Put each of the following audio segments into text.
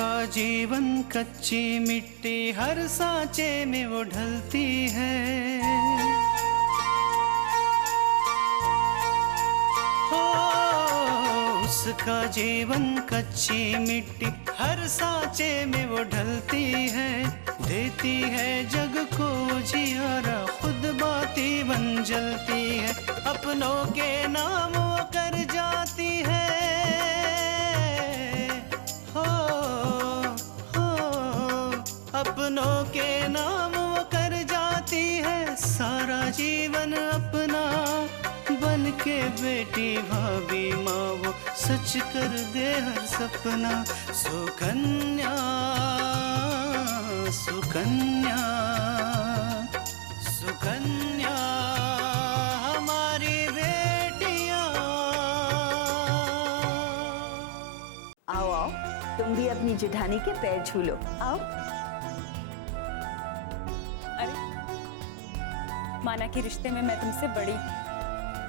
उसका जीवन कच्ची मिट्टी हर सांचे में वो ढलती है। हो उसका जीवन कच्ची मिट्टी हर सांचे में वो ढलती है। देती है जग को जियारा, खुद बाती बन जलती है। अपनों के नाम वो कर जाती है। हो अपनों के नाम वो कर जाती है। सारा जीवन अपना बन के बेटी भाभी माँ वो सच कर दे हर सपना। सुकन्या सुकन्या सुकन्या हमारी बेटियां। आओ आओ, तुम भी अपनी जेठानी के पैर छू लो। आओ। अरे माना कि रिश्ते में मैं तुमसे बड़ी,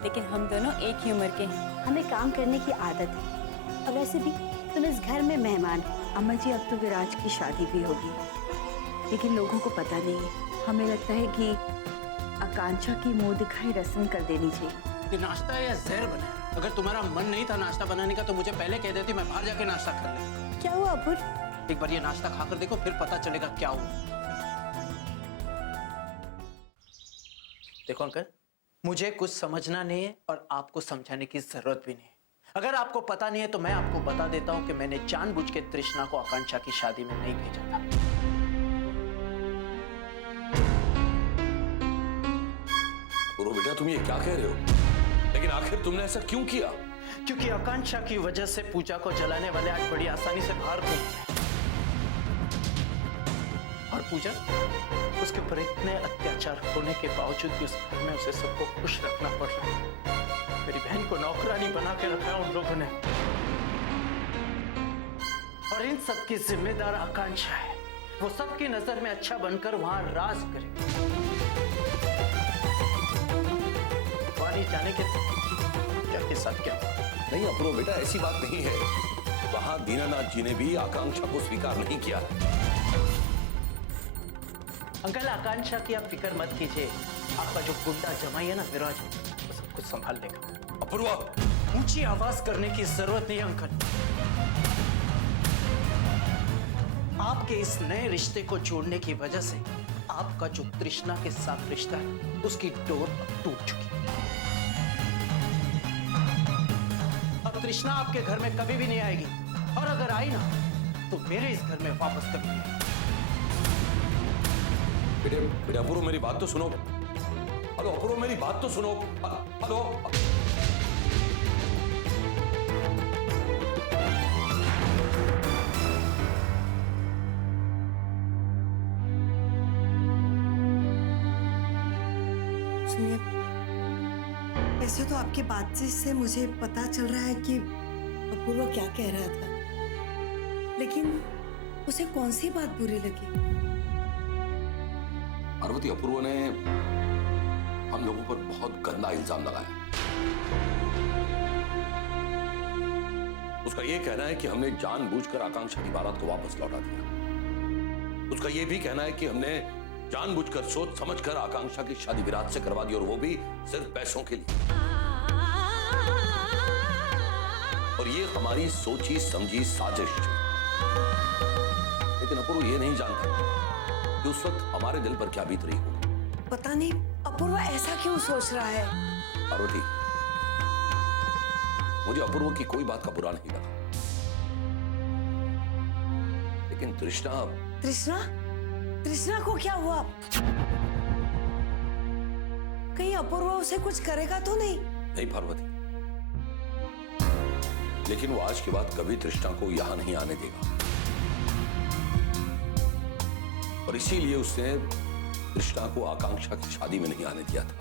लेकिन हम दोनों एक ही उम्र के हैं। हमें काम करने की आदत है, और वैसे भी तुम इस घर में मेहमान हो। अम्मा जी, अब तो विराज की शादी भी होगी, लेकिन लोगों को पता नहीं है। हमें लगता है कि आकांक्षा की मुंह दिखाई रस्म कर देनी चाहिए। ये नाश्ता या जहर बना है? अगर तुम्हारा मन नहीं था नाश्ता बनाने का तो मुझे पहले कह देती, मैं बाहर जाके नाश्ता कर लेता। क्या हुआ अपुर? एक बार ये नाश्ता खाकर देखो, फिर पता चलेगा क्या हुआ। देखो अंकल, मुझे कुछ समझना नहीं है और आपको समझाने की जरूरत भी नहीं है। अगर आपको पता नहीं है तो मैं आपको बता देता हूं कि मैंने जानबूझ के तृष्णा को आकांक्षा की शादी में नहीं भेजा था। बेटा, तुम ये क्या कह रहे हो? लेकिन आखिर तुमने ऐसा क्यों किया? क्योंकि आकांक्षा की वजह से पूजा को जलाने वाले आज बड़ी आसानी से बाहर घूम गए। और पूजा, उसके ऊपर इतने अत्याचार होने के बावजूद भी उस घर में उसे सबको खुश रखना पड़ रहा है। मेरी बहन को नौकरानी बना के रखा है उन लोगों ने, और इन सब की जिम्मेदार आकांक्षा है। वो सबकी नजर में अच्छा बनकर वहां राज करे। जाने के क्या साथ क्या? नहीं अपूर्व बेटा, ऐसी बात नहीं है। वहां दीनानाथ जी ने भी आकांक्षा को स्वीकार नहीं किया। अंकल, आकांक्षा की आप फिक्र मत कीजिए। आपका जो गुंडा जमाई है ना विराज, वो सब कुछ संभाल लेगा। अपूर्व, ऊंची आवाज करने की जरूरत नहीं है अंकल। आपके इस नए रिश्ते को जोड़ने की वजह से आपका जो तृष्णा के साथ रिश्ता है उसकी डोर टूट चुकी है। तृष्णा आपके घर में कभी भी नहीं आएगी, और अगर आई ना तो मेरे इस घर में वापस कभी नहीं आएगी। बेटे अपूर्व, मेरी बात तो सुनो। हेलो अपूर्व, मेरी बात तो सुनो। हेलो वैसे तो आपकी बातचीत से मुझे पता चल रहा है कि अपूर्व क्या कह रहा था, लेकिन उसे कौन सी बात बुरी लगी? पार्वती, अपूर्व ने हम लोगों पर बहुत गंदा इल्जाम लगाया। उसका यह कहना है कि हमने जानबूझकर आकांक्षा की बारात को वापस लौटा दिया। उसका यह भी कहना है कि हमने जानबूझकर सोच समझकर आकांक्षा की शादी विराट से करवा दी, और वो भी सिर्फ पैसों के लिए। और ये हमारी सोची समझी साजिश थी। लेकिन अपूर्व ये नहीं जानता कि उस वक्त हमारे दिल पर क्या बीत रही होगी। पता नहीं अपूर्व ऐसा क्यों सोच रहा है। पार्वती, मुझे अपूर्व की कोई बात का बुरा नहीं लगा, लेकिन तृष्णा तृष्णा को क्या हुआ? कहीं अपूर्व उसे कुछ करेगा तो नहीं? नहीं पार्वती, लेकिन वो आज के बाद कभी तृष्णा को यहां नहीं आने देगा, और इसीलिए उसने तृष्णा को आकांक्षा की शादी में नहीं आने दिया था।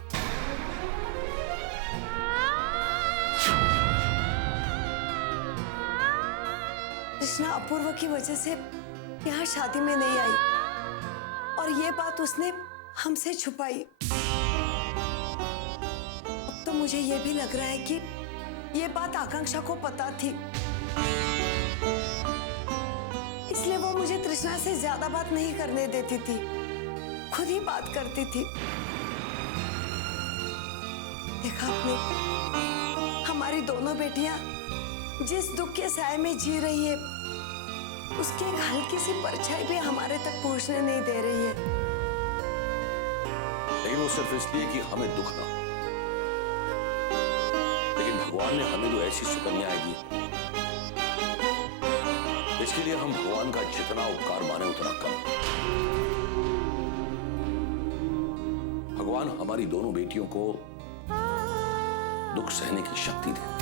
तृष्णा अपूर्व की वजह से यहाँ शादी में नहीं आई, और ये बात उसने हमसे छुपाई। अब तो मुझे ये भी लग रहा है कि ये बात आकांक्षा को पता थी, इसलिए मुझे तृष्णा से ज्यादा बात नहीं करने देती थी, खुद ही बात करती थी। देखा आपने, हमारी दोनों बेटियां जिस दुख के साए में जी रही है, उसकी एक हल्की सी परछाई भी हमारे तक पहुंचने नहीं दे रही है। लेकिन वो सिर्फ इसलिए कि हमें दुख ना हो। लेकिन भगवान ने हमें तो ऐसी सुकन्याएं दी, इसके लिए हम भगवान का जितना उपकार माने उतना कम। भगवान हमारी दोनों बेटियों को दुख सहने की शक्ति दे।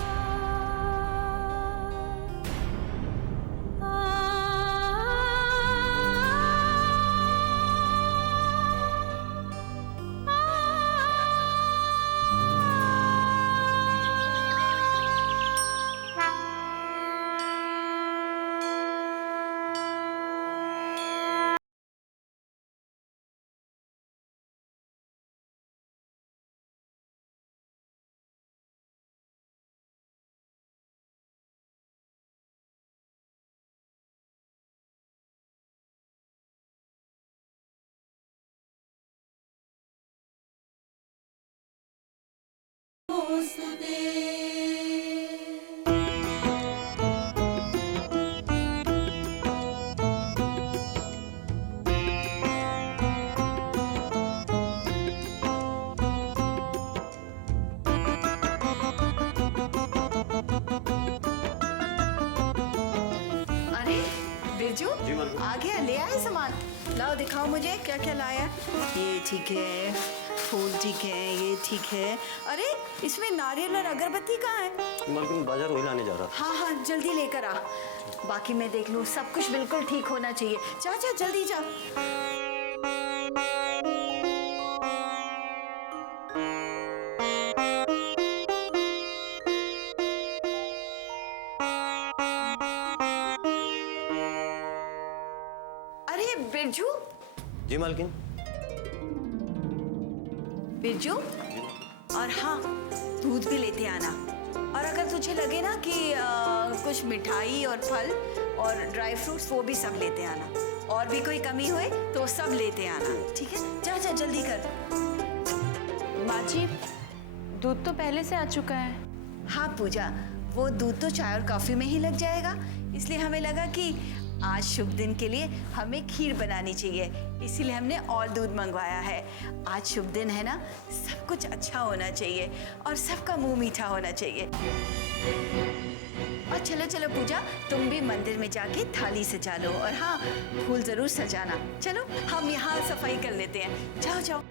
बिरजू, आ गया, ले आए सामान? लाओ दिखाओ मुझे क्या क्या लाया। ये ठीक है, फूल ठीक है, ये ठीक है। अरे इसमें नारियल और अगरबत्ती कहाँ है? मालकिन बाजार वही लाने जा रहा था। हाँ हाँ जल्दी लेकर आ, बाकी मैं देख लूँ। सब कुछ बिल्कुल ठीक होना चाहिए। जा जा जल्दी जा। अरे बिरजू। जी मालकिन। बिरजू, और हाँ दूध भी लेते आना। और अगर तुझे लगे ना कि कुछ मिठाई और फल और ड्राई फ्रूट्स, वो भी सब लेते आना। और भी कोई कमी हुए तो सब लेते आना, ठीक है? जा जा जल्दी कर। माँ जी, दूध तो पहले से आ चुका है। हाँ पूजा, वो दूध तो चाय और कॉफी में ही लग जाएगा, इसलिए हमें लगा कि आज शुभ दिन के लिए हमें खीर बनानी चाहिए, इसीलिए हमने और दूध मंगवाया है। आज शुभ दिन है ना, सब कुछ अच्छा होना चाहिए और सबका मुंह मीठा होना चाहिए। और चलो चलो पूजा, तुम भी मंदिर में जाके थाली सजा लो। और हाँ, फूल जरूर सजाना। चलो हम यहाँ सफाई कर लेते हैं। जाओ जाओ।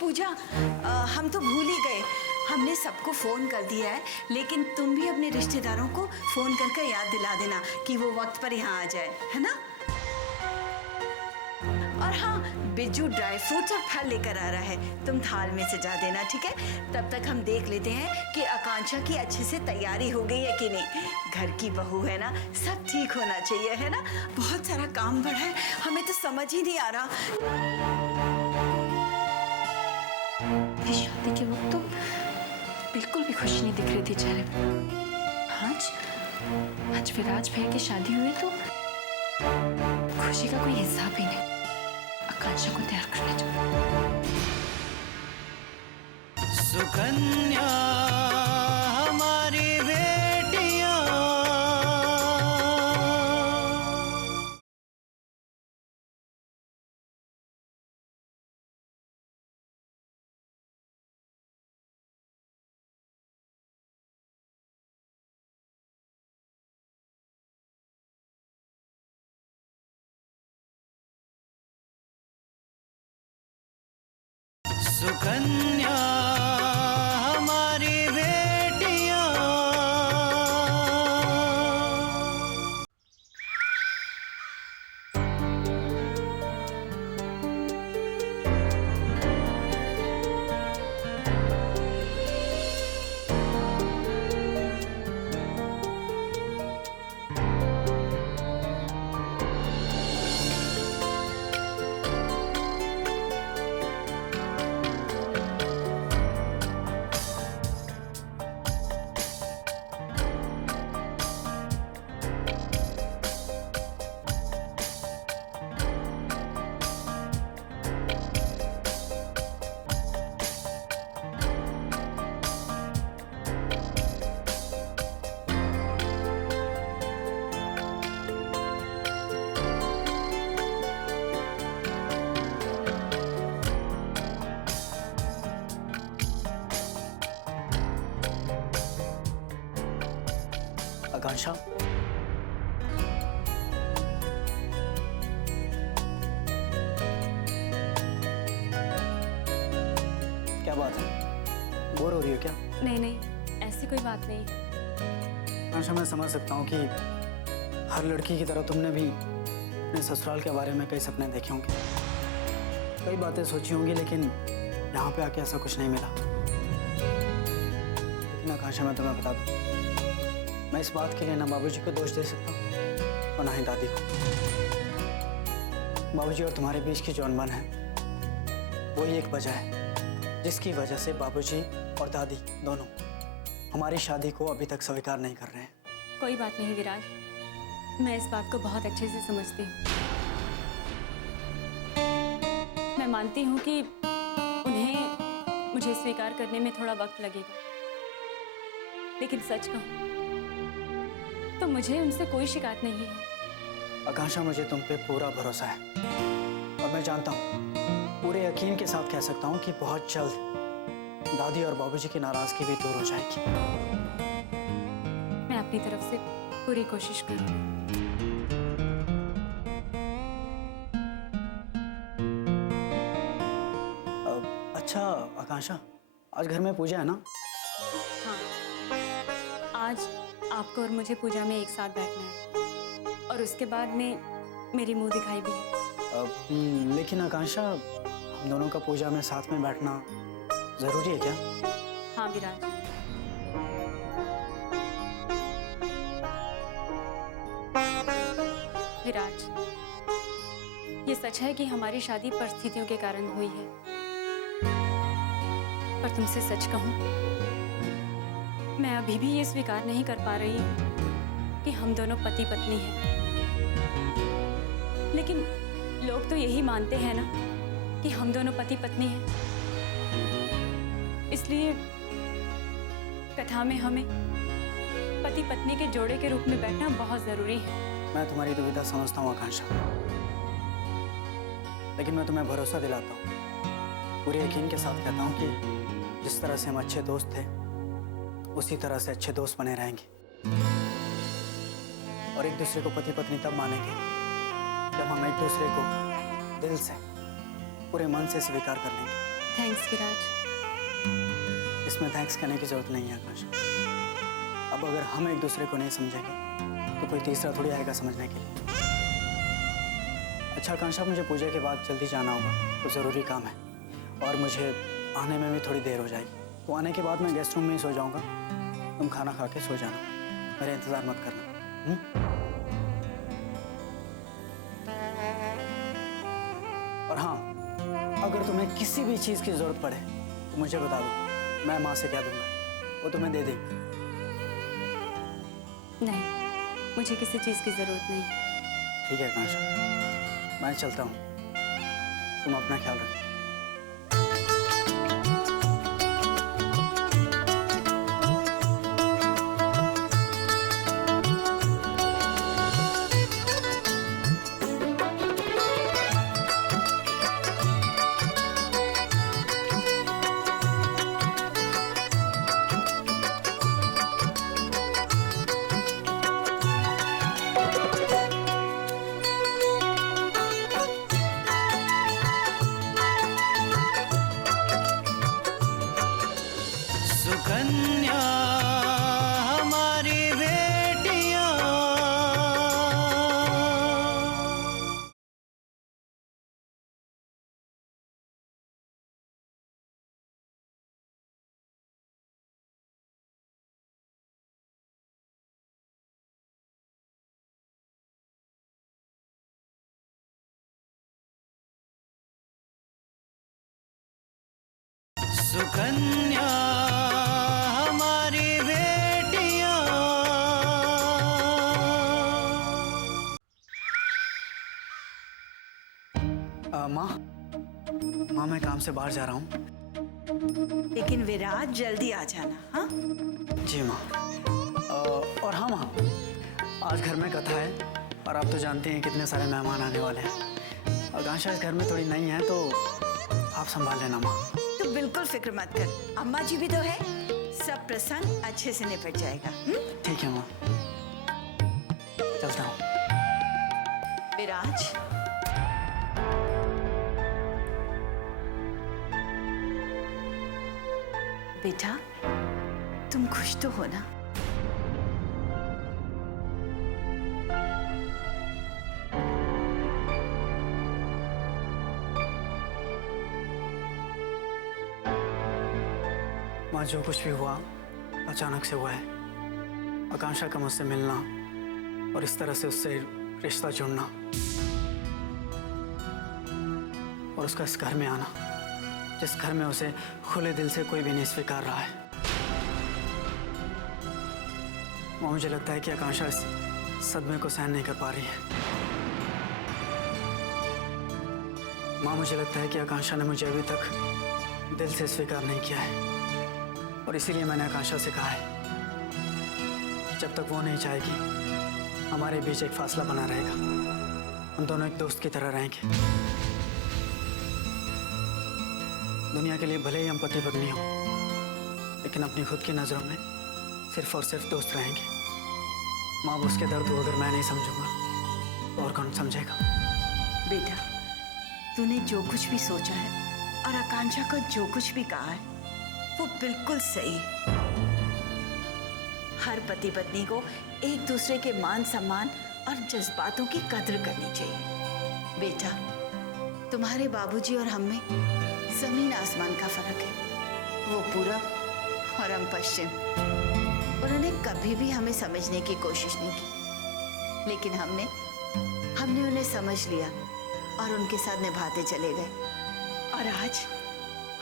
पूजा, हम तो भूल ही गए। हमने सबको फोन कर दिया है, लेकिन तुम भी अपने रिश्तेदारों को फोन करके याद दिला देना कि वो वक्त पर यहाँ आ जाए, है ना? और हाँ, बिज्जू ड्राई फ्रूट्स और फल लेकर आ रहा है, तुम थाल में सजा देना, ठीक है? तब तक हम देख लेते हैं कि आकांक्षा की अच्छे से तैयारी हो गई है कि नहीं। घर की बहू है ना, सब ठीक होना चाहिए, है ना? बहुत सारा काम बढ़ा है, हमें तो समझ ही नहीं आ रहा। शादी के वक्त तो बिल्कुल भी खुशी नहीं दिख रही थी चेहरे पे। आज विराज भैया की शादी हुई तो खुशी का कोई हिसाब ही नहीं। आकांक्षा को तैयार करने जाओ। सुकन्या हमारी बेटियां, सुकन्या हमारी बेटियां। आकांक्षा, क्या बात है? बोर हो रही हो क्या? नहीं नहीं, ऐसी कोई बात नहीं। आकांक्षा, मैं समझ सकता हूँ कि हर लड़की की तरह तुमने भी अपने ससुराल के बारे में कई सपने देखे होंगे, कई बातें सोची होंगी, लेकिन यहाँ पे आके ऐसा कुछ नहीं मिला। लेकिन आकांक्षा, मैं तुम्हें बता दूँ, मैं इस बात के लिए ना बाबूजी को दोष दे सकता हूँ और ना ही दादी को। बाबूजी और तुम्हारे बीच की जो अनबन है, वही एक वजह है जिसकी वजह से बाबूजी और दादी दोनों हमारी शादी को अभी तक स्वीकार नहीं कर रहे हैं। कोई बात नहीं विराज, मैं इस बात को बहुत अच्छे से समझती हूँ। मैं मानती हूँ कि उन्हें मुझे स्वीकार करने में थोड़ा वक्त लगेगा, लेकिन सच कहूँ तो मुझे उनसे कोई शिकायत नहीं है। आकांक्षा, मुझे तुम पे पूरा भरोसा है और मैं जानता हूँ, पूरे यकीन के साथ कह सकता हूँ कि बहुत जल्द दादी और बाबूजी की नाराजगी भी दूर हो जाएगी। मैं अपनी तरफ से पूरी कोशिश करूँगी। अच्छा आकांक्षा, आज घर में पूजा है ना? हाँ, आज आपको और मुझे पूजा में एक साथ बैठना है और उसके बाद में मेरी मुंह दिखाई भी है। लेकिन आकांक्षा, हम दोनों का पूजा में साथ में बैठना जरूरी है क्या? हाँ विराज, विराज, ये सच है कि हमारी शादी परिस्थितियों के कारण हुई है, पर तुमसे सच कहूं, मैं अभी भी ये स्वीकार नहीं कर पा रही हूं कि हम दोनों पति पत्नी हैं। लेकिन लोग तो यही मानते हैं ना कि हम दोनों पति पत्नी हैं, इसलिए कथा में हमें पति पत्नी के जोड़े के रूप में बैठना बहुत जरूरी है। मैं तुम्हारी दुविधा समझता हूँ आकांक्षा, लेकिन मैं तुम्हें भरोसा दिलाता हूँ, पूरे यकीन के साथ कहता हूँ कि जिस तरह से हम अच्छे दोस्त थे, उसी तरह से अच्छे दोस्त बने रहेंगे और एक दूसरे को पति पत्नी तब मानेंगे जब हम एक दूसरे को दिल से, पूरे मन से स्वीकार कर लेंगे। थैंक्स विराज। इसमें थैंक्स कहने की जरूरत नहीं है आकांक्षा। अब अगर हम एक दूसरे को नहीं समझेंगे तो कोई तीसरा थोड़ी आएगा समझने के लिए। अच्छा आकांक्षा, मुझे पूजा के बाद जल्दी जाना होगा, तो ज़रूरी काम है और मुझे आने में भी थोड़ी देर हो जाएगी। तो आने के बाद मैं गेस्ट रूम में ही सो जाऊंगा, तुम खाना खा के सो जाना, मेरा इंतज़ार मत करना। और हाँ, अगर तुम्हें किसी भी चीज़ की ज़रूरत पड़े तो मुझे बता दो, मैं माँ से कह दूंगा, वो तुम्हें दे देगी। नहीं, मुझे किसी चीज़ की ज़रूरत नहीं। ठीक है आकांक्षा, मैं चलता हूँ, तुम अपना ख्याल रखो। सुकन्या हमारी बेटियां, सुकन्या हमारी बेटियां। माँ, मैं काम से बाहर जा रहा हूँ। लेकिन विराज जल्दी आ जाना। हाँ जी माँ। और हाँ माँ, आज घर में कथा है और आप तो जानते हैं कितने सारे मेहमान आने वाले हैं। आकांक्षा इस घर में थोड़ी नई है, तो आप संभाल लेना माँ। तो बिल्कुल फिक्र मत कर, अम्मा जी भी तो है, सब प्रसंग अच्छे से निपट जाएगा। ठीक है माँ। चलता हूँ। विराज, बेटा तुम खुश तो हो ना? माँ, जो कुछ भी हुआ अचानक से हुआ है। आकांक्षा का मुझसे मिलना और इस तरह से उससे रिश्ता जुड़ना और उसका इस घर में आना, जिस घर में उसे खुले दिल से कोई भी नहीं स्वीकार रहा है। माँ, मुझे लगता है कि आकांक्षा इस सदमे को सहन नहीं कर पा रही है। माँ, मुझे लगता है कि आकांक्षा ने मुझे अभी तक दिल से स्वीकार नहीं किया है और इसीलिए मैंने आकांक्षा से कहा है जब तक वो नहीं चाहेगी हमारे बीच एक फासला बना रहेगा। हम दोनों एक दोस्त की तरह रहेंगे। दुनिया के लिए भले ही हम पति पत्नी हो, लेकिन अपनी खुद की नजरों में सिर्फ और सिर्फ दोस्त रहेंगे। माँ, उसके दर्द को अगर मैं नहीं समझूंगा तो और कौन समझेगा? बेटा, तूने जो कुछ भी सोचा है और आकांक्षा को जो कुछ भी कहा है वो बिल्कुल सही है। हर पति पत्नी को एक दूसरे के मान सम्मान और जज्बातों की कद्र करनी चाहिए। बेटा, तुम्हारे बाबूजी और हम में जमीन आसमान का फर्क है। वो पूरब और हम पश्चिम। उन्होंने कभी भी हमें समझने की कोशिश नहीं की, लेकिन हमने उन्हें समझ लिया और उनके साथ निभाते चले गए। और आज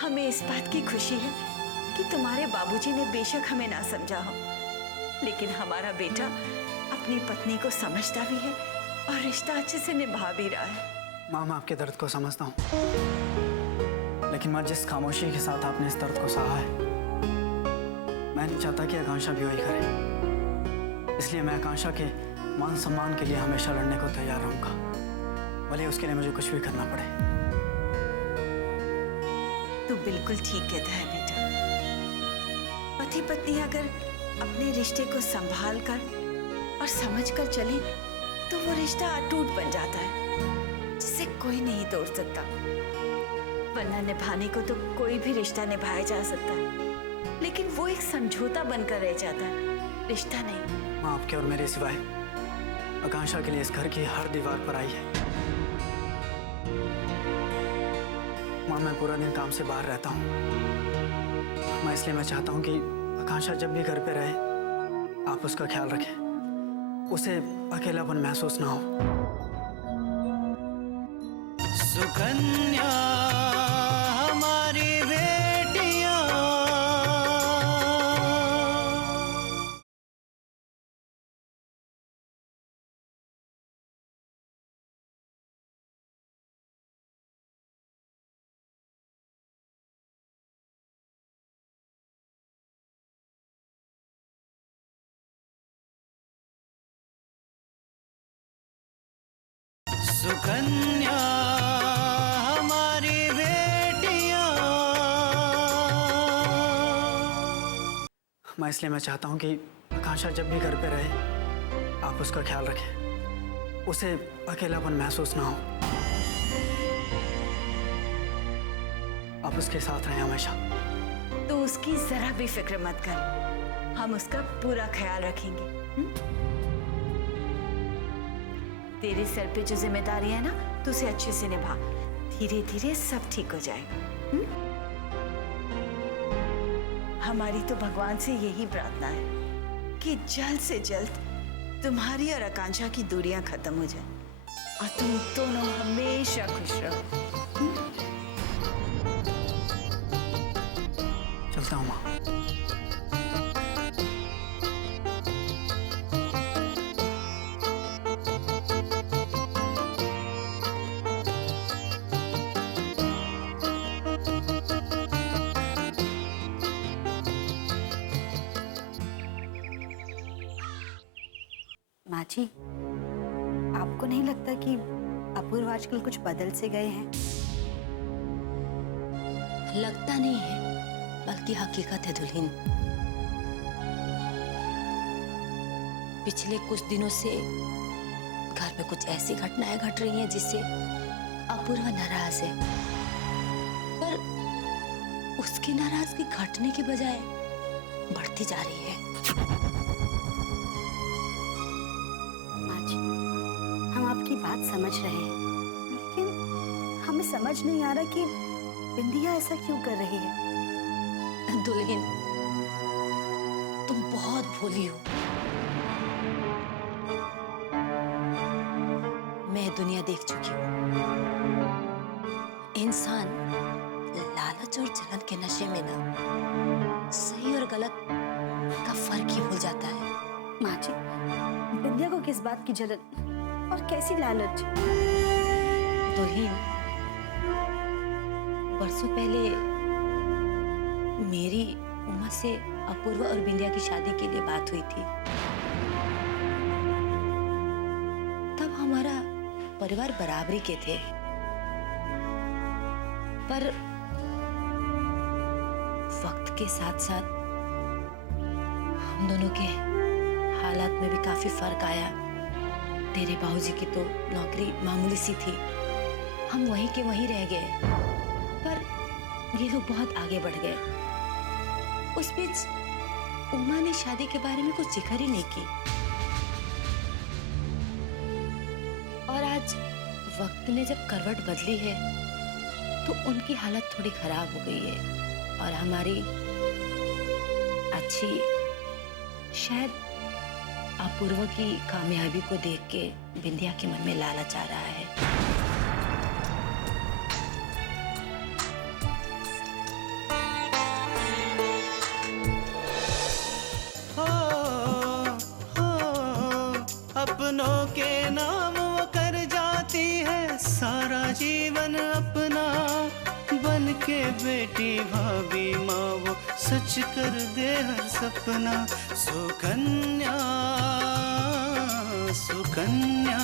हमें इस बात की खुशी है कि तुम्हारे बाबूजी ने बेशक हमें ना समझा हो, लेकिन हमारा बेटा अपनी पत्नी को समझता भी है और रिश्ता अच्छे से निभा भी रहा है। माँ, मैं आपके दर्द को समझता हूँ, लेकिन माँ, जिस खामोशी के साथ आपने इस दर्द को सहा है, मैं नहीं चाहता कि आकांक्षा भी वही करे। इसलिए मैं आकांक्षा के मान सम्मान के लिए हमेशा लड़ने को तैयार रहूंगा, भले उसके लिए मुझे कुछ भी करना पड़े। तू बिल्कुल ठीक कहता है बेटा। पति पत्नी अगर अपने रिश्ते को संभाल कर और समझ कर चले तो वो रिश्ता अटूट बन जाता है, जिसे कोई नहीं तोड़ सकता। वरना निभाने को तो कोई भी रिश्ता निभाया जा सकता है, लेकिन वो एक समझौता बनकर रह जाता है, रिश्ता नहीं। माँ, आपके और मेरे सिवाय आकांक्षा के लिए इस घर की हर दीवार पर आई है। माँ, मैं पूरा दिन काम से बाहर रहता हूँ। मैं इसलिए मैं चाहता हूँ कि आकांक्षा जब भी घर पे रहे आप उसका ख्याल रखें, उसे अकेलापन महसूस ना हो। सुकन्या हमारी बेटियां, सुकन्या हमारी बेटियां। मैं इसलिए मैं चाहता हूँ कि आकांक्षा जब भी घर पे रहे आप उसका ख्याल रखें, उसे अकेलापन महसूस ना हो। आप उसके साथ रहें हमेशा। तो उसकी जरा भी फिक्र मत कर, हम उसका पूरा ख्याल रखेंगे। तेरे सर पे जो जिम्मेदारी है ना, तू उसे अच्छे से निभा। धीरे धीरे सब ठीक हो जाएगा। हमारी तो भगवान से यही प्रार्थना है कि जल्द से जल्द तुम्हारी और आकांक्षा की दूरियां खत्म हो जाए और तुम दोनों हमेशा खुश रहो। चलता हूँ माँ। माँ जी, आपको नहीं लगता कि अपूर्व आजकल कुछ बदल से गए हैं? लगता नहीं है, बल्कि हकीकत है दुल्हन। पिछले कुछ दिनों से में कुछ ऐसी घटनाएं घट रही हैं जिससे अपूर्वा नाराज है, पर उसकी नाराजगी घटने के बजाय बढ़ती जा रही है। माँ जी, हम आपकी बात समझ रहे हैं, लेकिन हमें समझ नहीं आ रहा कि बिंदिया ऐसा क्यों कर रही है। दुल्हन, तुम बहुत भोली हो। मैं दुनिया देख चुकी हूँ। इंसान लालच और जलन के नशे में ना सही और गलत का फर्क ही भूल जाता है। माँ जी, बिंदिया को किस बात की जलन और कैसी लालच? दुल्हन, बरसों पहले मेरी उमा से अपूर्वा और बिंदिया की शादी के लिए बात हुई थी। तब हमारा परिवार बराबरी के थे, पर वक्त के साथ साथ हम दोनों के हालात में भी काफी फर्क आया। तेरे बाबूजी की तो नौकरी मामूली सी थी, हम वहीं के वहीं रह गए, पर ये लोग बहुत आगे बढ़ गए। उस बीच उमा ने शादी के बारे में कुछ जिक्र ही नहीं की, और आज वक्त ने जब करवट बदली है तो उनकी हालत थोड़ी खराब हो गई है, और हमारी अच्छी, शायद अपूर्वा की कामयाबी को देख के बिंदिया के मन में लालच आ रहा है। अपनों के नाम वो कर जाती है सारा जीवन अपना, बन के बेटी भाभी माँ वो सच कर दे हर सपना। सुकन्या सुकन्या